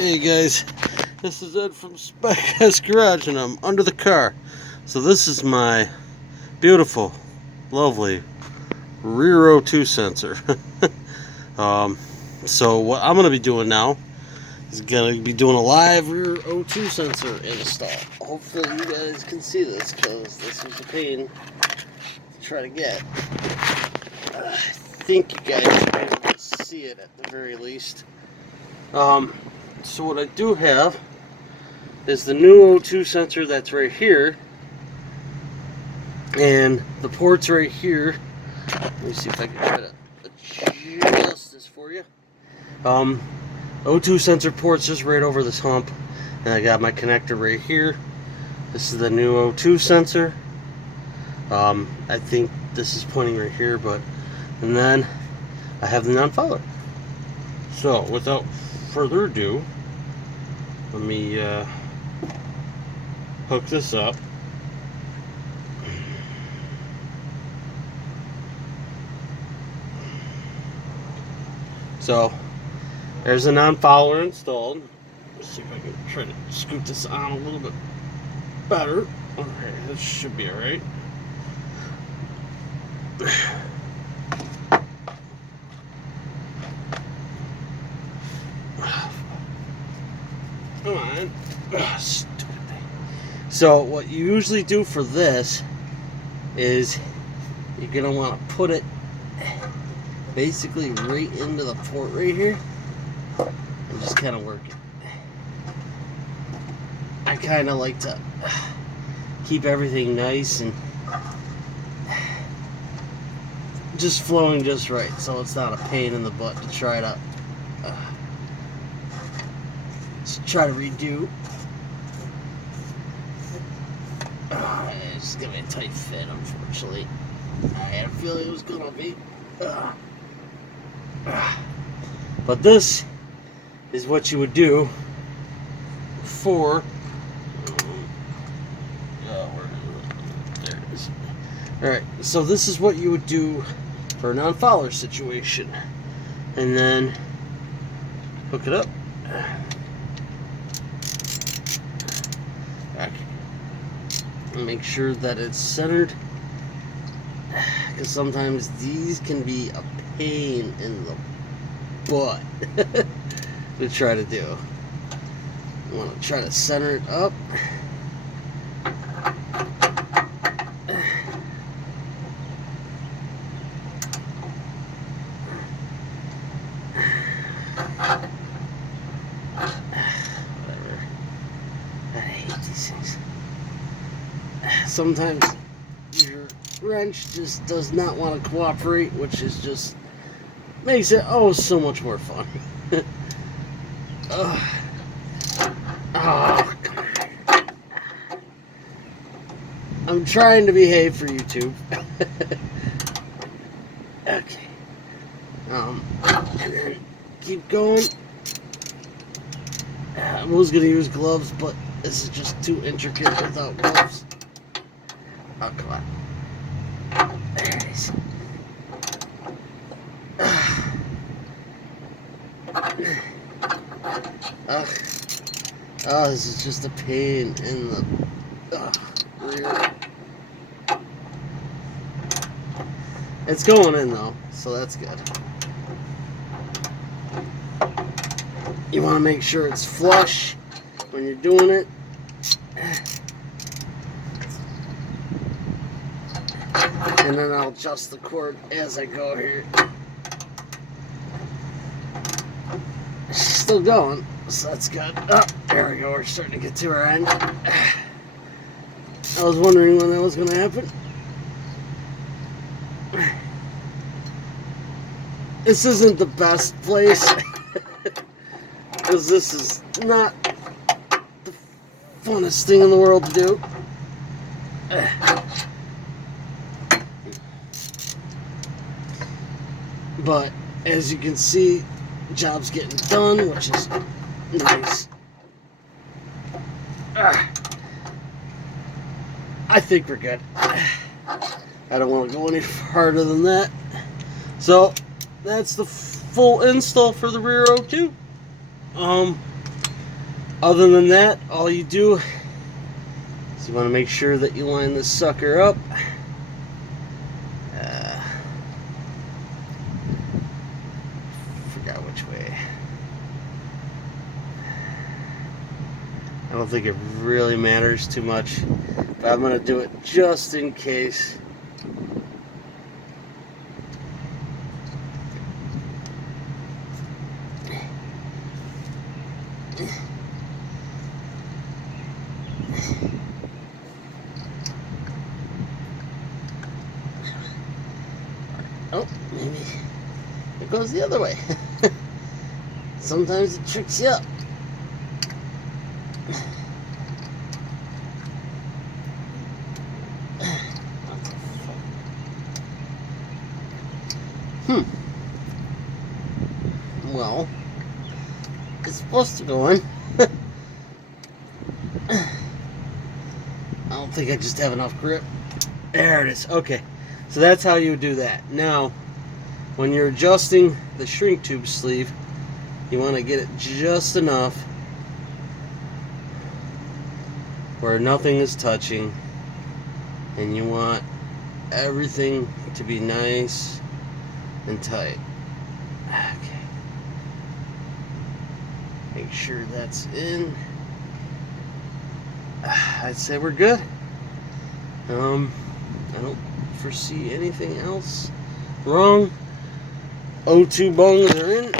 Hey guys, this is Ed from Spycast Garage and I'm under the car. So this is my beautiful, lovely rear O2 sensor. So what I'm going to be doing now is going to be doing a live rear O2 sensor install. Hopefully you guys can see this because this was a pain to try to get. I think you guys should be able to see it at the very least. So what I do have is the new O2 sensor that's right here, and the port's right here. Let me see if I can try to adjust this for you. O2 sensor port's just right over this hump, and I got my connector right here. This is the new O2 sensor. I think this is pointing right here, and then I have the non-follower. So without further ado, let me hook this up. So there's a non-follower installed. Let's see if I can try to scoot this on a little bit better. Okay, this should be alright. Come on. Ugh, stupid thing. So what you usually do for this is you're going to want to put it basically right into the port right here and just kind of work it. I kind of like to keep everything nice and just flowing just right so it's not a pain in the butt to try to redo. It's gonna be a tight fit, unfortunately. I had a feeling it was gonna be. But this is what you would do for. There it is. Alright, so this is what you would do for a non-follower situation. And then hook it up. Make sure that it's centered, because sometimes these can be a pain in the butt to try to do. You want to try to center it up. Whatever. I hate these things. Sometimes your wrench just does not want to cooperate, which is just makes it so much more fun. Oh, come on. I'm trying to behave for YouTube. Okay. And then keep going. I was gonna use gloves, but this is just too intricate without gloves. Oh, come on. There it is. This is just a pain in the rear. It's going in though, so that's good. You want to make sure it's flush when you're doing it. And then I'll adjust the cord as I go here. It's still going, so that's good. Oh, there we go. We're starting to get to our end. I was wondering when that was going to happen. This isn't the best place, because this is not the funnest thing in the world to do. But as you can see, job's getting done, which is nice. I think we're good. I don't want to go any farther than that. So that's the full install for the rear O2. Other than that, all you do is you want to make sure that you line this sucker up. Forgot which way. I don't think it really matters too much, but I'm going to do it just in case. Oh, maybe it goes the other way. Sometimes it tricks you up. Well, it's supposed to go in. I don't think I just have enough grip. There it is. Okay, so that's how you do that. Now, when you're adjusting the shrink tube sleeve, you want to get it just enough where nothing is touching, and you want everything to be nice and tight. Okay. Make sure that's in. I'd say we're good. I don't foresee anything else wrong. O2 bungs are in.